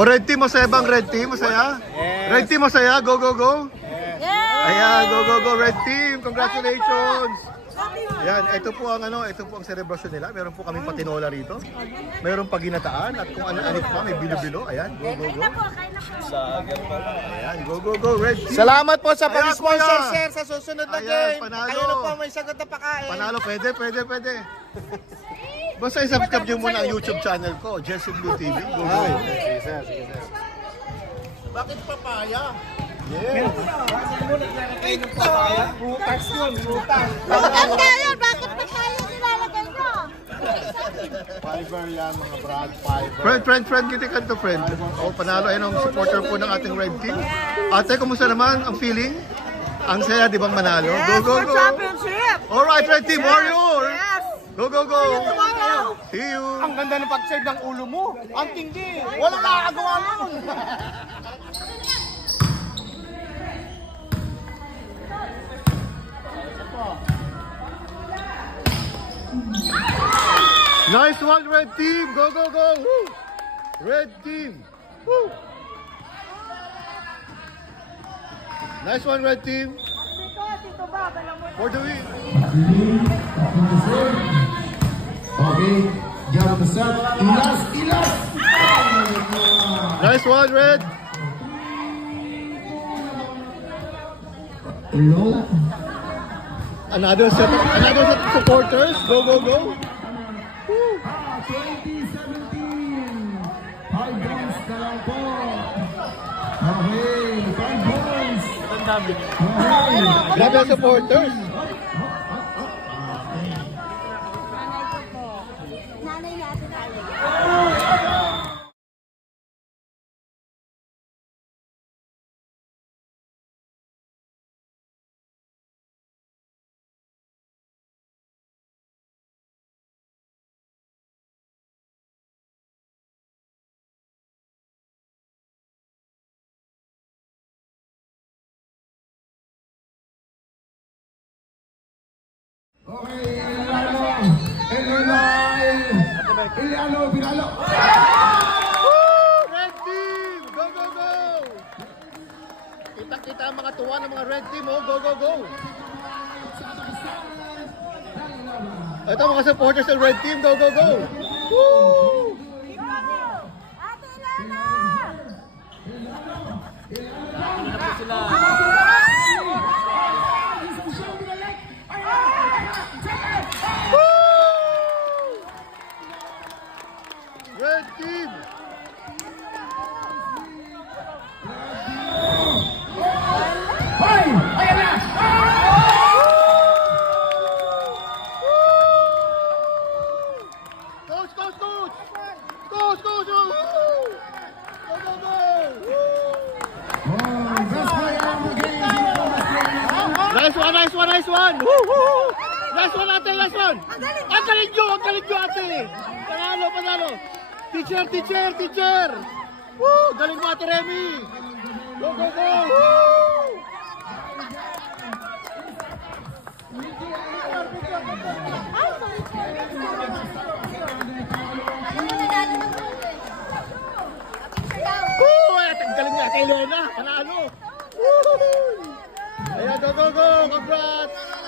O, red team, masaya bang red team? Masaya? Yes. Red team, masaya? Go, go, go! Yes! Ayan, go, go, go, red team! Congratulations! Ayan, ito po ang celebration nila. Meron po kaming patinola rito. Meron paginataan at kung ano-ano pa, may bilo-bilo. Ayan, go, go, go. Ayan, go, go, go, red team! Salamat po sa pag-sponsor, sir, sa susunod na game. Panalo. Kayo na po may sagot na pakain. Panalo, pwede. Basta i-subscribe nyo muna ang YouTube channel ko, Jesse Blue TV. Go, go. Sige, sir. Bakit papaya? Yeah. Butas yun, butas. Bakit tayo? Bakit pa tayo nilalagay mo? Fiber yan, mga brad, fiber. Friend, kita kanto, friend. O, panalo, ayun ang supporter po ng ating red team. Ate, kumusta naman ang feeling? Ang saya, di bang manalo? Go, go, go! Championship! Alright, red team, warrior! Yes! Go, go, go! See you! Ang ganda ng pag-save ng ulo mo. Ang tinggi. Walang nakakagawa nun. Nice one, red team! Go, go, go! Woo! Red team! Woo! Nice one, red team! Tito Bob, alam mo na. For the win! Okay, jump the set. Ilas! Nice one, red! Low. Another set of supporters. Go, go, go! 2017. 5 points na lang po. Okay, 5 points. Ang dami. Grabe ang supporters. Nanay natin tayo. Okay, Eliano, Pinalo. Red team! Go, go, go! Kita-kita ang mga tuwa ng mga red team, oh. Go, go, go! Ito mga supporters ng red team. Go, go, go! Woo! Ate Elena! Red team! Hoy! Ayan na! Coach! Coach! Coach! Coach! Coach! Woo! Go, go, go! Oh, best player of the game. Nice one! Nice one! Nice one! Woo! Woo! Nice one, ate! Nice one! Ang galing nyo! Ang galing nyo, ate! Panalo! Panalo! Teacher! Teacher! Teacher! Woo! Galing mo, ate Remy! Go, go, go! Woo! Woo! Ay, ang galing niya, ate Elena! Panalo! Woo! Ayan, go, go, go! Congrats!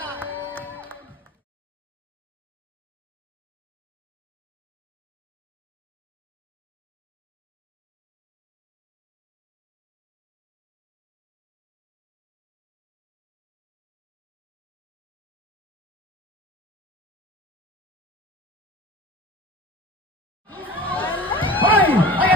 Hoy! Ayan